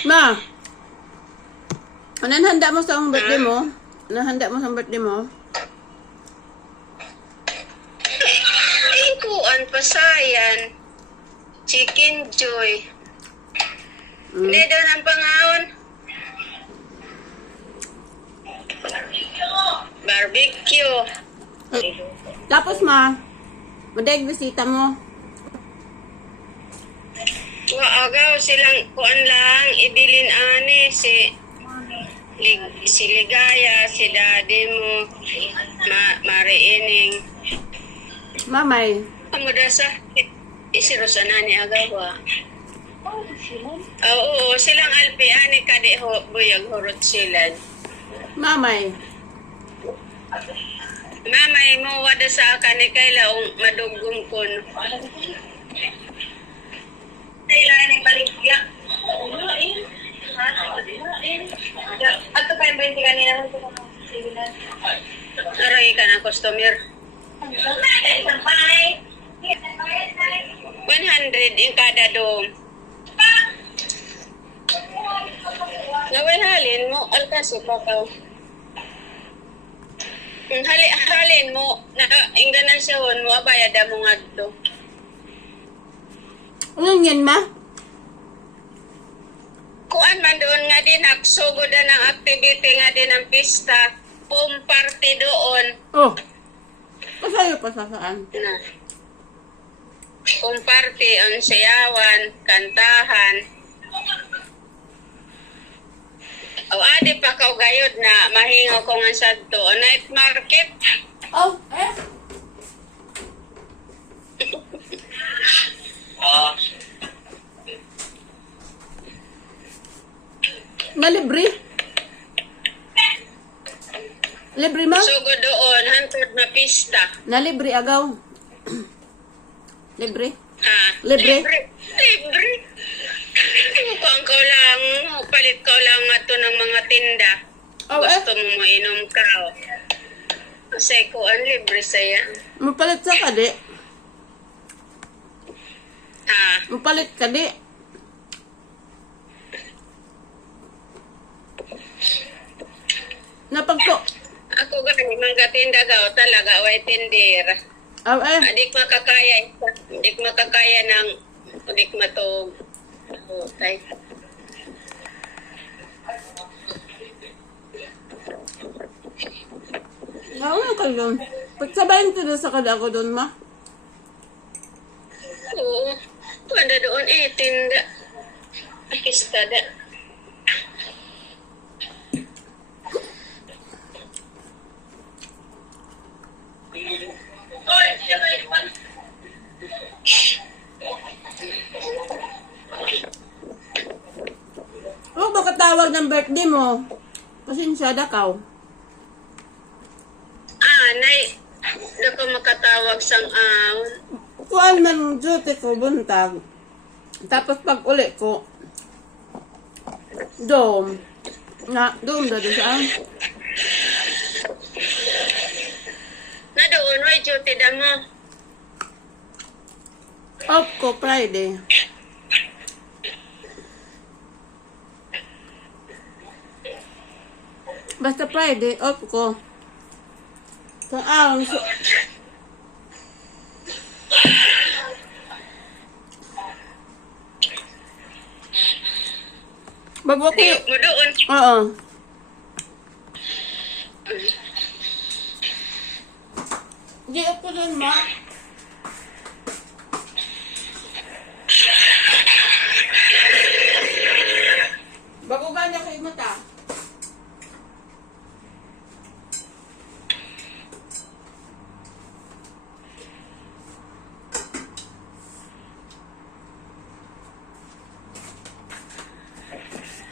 Ma, anong handa mo sa birthday mo? Anong handa mo sa birthday mo? Ay, kuan pasayan. Chicken joy. Hindi daw ng pangaon. Barbecue. Tapos ma, madag bisita mo. Agaw silang kuan lang ibilin ani si Ligaya, si daddy mo, Mariining. Mamay. Amo sa si Rosana ni agaw. Oo, silang alpi ani kadi ho buyag hurot sila. Mamay. Mamay mo wada sa akan ni kailaong madugong kon. Kailangan ng baligya. At pa yung 20 kanina. Aray ka na customer. 100 yung kada dong. Nawalhalin mo, alkasi pa ka. Halin mo, ingganan siya hon mo, abayada mo nga to. Ano yan ma? Kuan man doon nga din, nagsugod na ng activity nga din ng pista, party doon. Oh. Pasayo pa sa saan? Na. Party, ang sayawan, kantahan. O adi pa kaw gayod na mahingaw ko nga sa to. Night market. Oh, eh? Malibre? Libre ma? Sugod doon, hantod na pista. Nalibre agaw. Libre? Ha? Libre? Libre. Mukhang ka lang, palit ka lang nga to ng mga tinda. Oh, Gusto mo mainom ka. Kasi kuan libre saya. Mapalit sa kadi. Ha? Mapalit kadi. Napagto. Ako gani mga tinda gaw talaga way tindir. Oh, eh? Adik makakaya ng adik matog. Tay. Ano ka yun? Pagsabayin ko doon sa kada ko doon ma. Oo. Pwede doon tinda. Akistada. Oh, baka tawag ng birthday mo. Pasensyada ka. Nay. Dako makatawag sang Kuan man duty ko buntag. Tapos pag uli ko, dom. Dom da saan? na doon way duty da mo. Off ko Friday. Basta Friday, off ko. Kung araw, bago ko Di mo doon. Oo. Di ako dun, ma. Bago ganya kayo mata.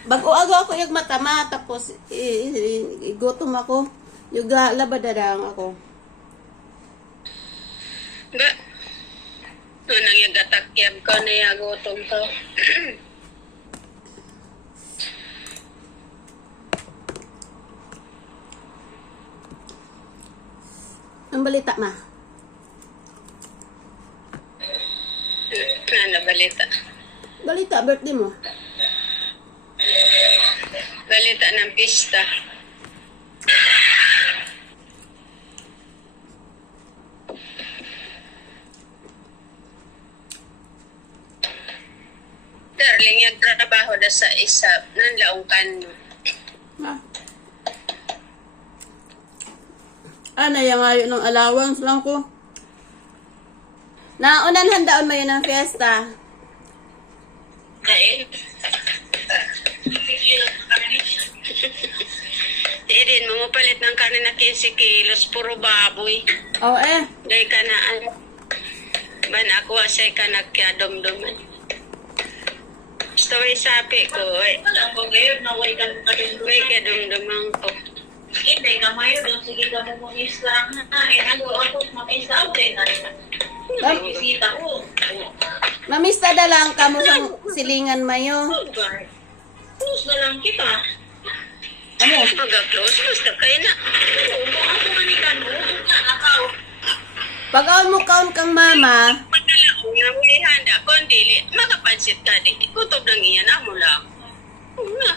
Bago ako yung matama, tapos gutom ako. Yung labadadang ako. Ba? Nang yung gatakyab ko na yagutom ko. Ang balita na. Ano balita? Balita, birthday mo. salita ng pista. Darling, yung trabaho na sa isa, nanlaong kanyo. Ma. Ano yung ngayon ng allowance lang ko? Naunan handaon mo yun ng fiesta. Dahil, Edin, mamupalit ng kanin na 15 kilos, puro baboy. Oh Gay ka na, ban ako asay ka nagkadumduman. Gusto ay sapi ko, Ang pag-ayod na way ka may kadumduman ko. Hindi ka mayo doon. Sige ka mo mag-isa na. Ano ako mag-isa ako din. Bisita ko. Mamista da lang kamo sa silingan mayo. Close na lang kita. Ano? Mag-close, basta kayo na. Kung ako manikan mo, nga nakaw. Pag-aon mo kaon kang mama, Magkalaong na huli handa, kundi makapansit ka di. Kutob ng iyan, amo lang. Na,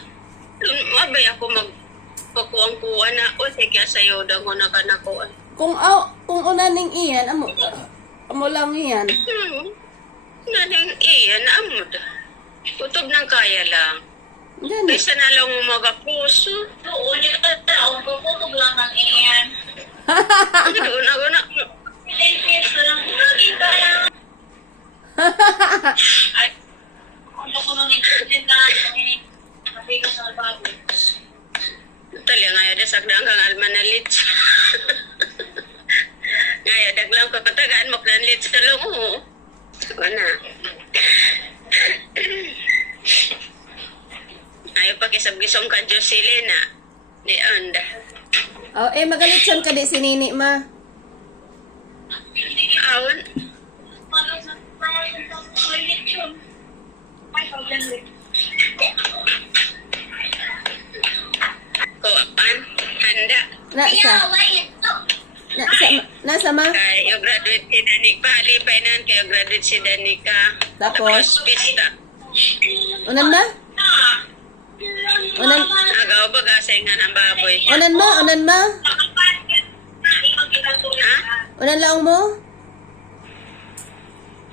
mabay ako magpakuang-kuha na. O sige, sayo daw ko na kanakuan. kung unaning iyan, amo lang iyan. Naning iyan, amo da. Kutob ng kaya lang. Gani. Kaysa na lang umaga-puso. Doon yung taon, puputog lang ng iyan. Doon ako na. Pilipinas na lang. Nakita lang. Ay, ano ko nung ikutin na nabigas na bago. Tali nga yun, sagdang kang almanalit. Ngayon, daglang ko patagaan mo kang lit sa lungo. Wala. Ayaw pa kisab-gisong ka Jocelyn na. Di anda. Oh, magalit siya ka di si Nini ma. Awan. Kuan. Handa. Nasa ma. Kaya yung graduate si Danica. Palipay na kayo graduate si Danica. Tapos? Pista. Unan ma? Unan, Agaw ba gasay nga ng baboy? unan ma? Ha? Unan lang mo?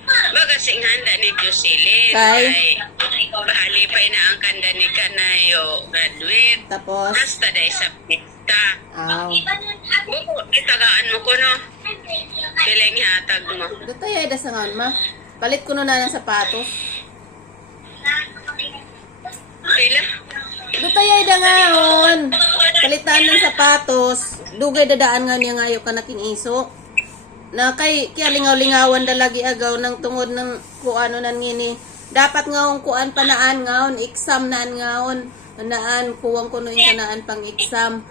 Bagasing handa ni Jocelyn. Kay? Bahalipay na ang kanda ni Kanayo graduate. Tapos? Basta dahil sa pista. Aw. Buko, itagaan mo ko no. Piling hatag mo. Dito ay dasangan ma. Palit ko na ng sapatos. Pila? Dito ay dangaon. Palitan ng sapatos. Dugay dadaan nga niya ngayo ka naking iso. Na kaya lingaw-lingawan dalagi agaw ng tungod ng kuano nan ngini. Dapat ngaon kuan panaan ngaon exam naan ngaon. Naan kuwang kuno yung kanaan pang exam.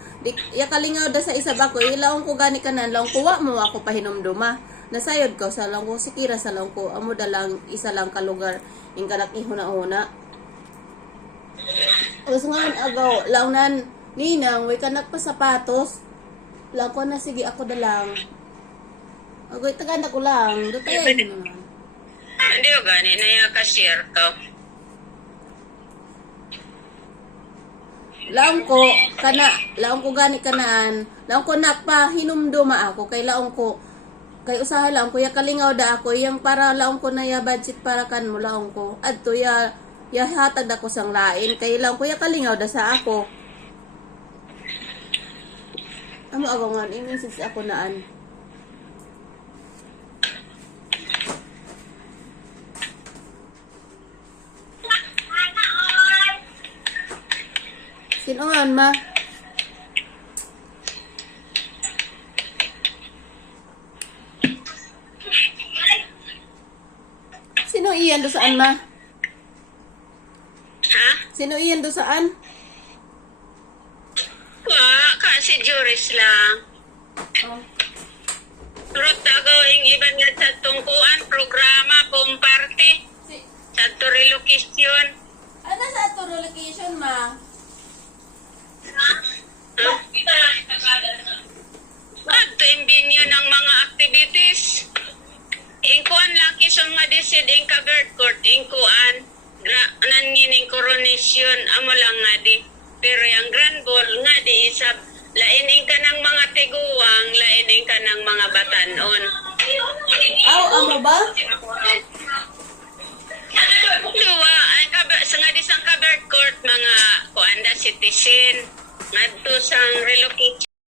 Ya kalingaw da sa isa ba ko ilaong ko gani kanan lang kuwa mo ako pahinumduma. Nasayod ko sa lang ko sikira sa lang ko amo da lang isa lang ka lugar ing kanak ihuna-una. Tapos ngayon agaw launan ninang way kanak pa sapatos. Lang ko na sige ako da lang. Agoy tagana ko lang. Dutay naman. Hindi ko gani na yung cashier to. Laong ko gani kanaan. Laong ko nakpa hinumduma ako kay laong ko kay usahay laong ko ya kalingaw da ako yang para laong ko na ya budget para kan mo laong ko. Adto ya hatag ako sang lain kay laong ko ya kalingaw da sa ako. Amo agongan i-message ako naan. Sino nga ma? Sino iyan do saan ma? Ha? Sino iyan do saan? Kasi juris lang. Oh. Turot gawing iban nga sa tungkuan, programa, party, sa relocation. Ano sa ato relocation ma? At imbinyo ng mga activities. Ingkuan lang kison nga desid ing covered court. Ingkuan. Nangining coronation. Amo lang nga di. Pero yung grand ball nga di isab, lainin ka ng mga tiguang, lainin ka ng mga batanon. Aw, amo ba? Duwa, ang nga di sang covered court mga kuanda citizen. Ngadto sang relocation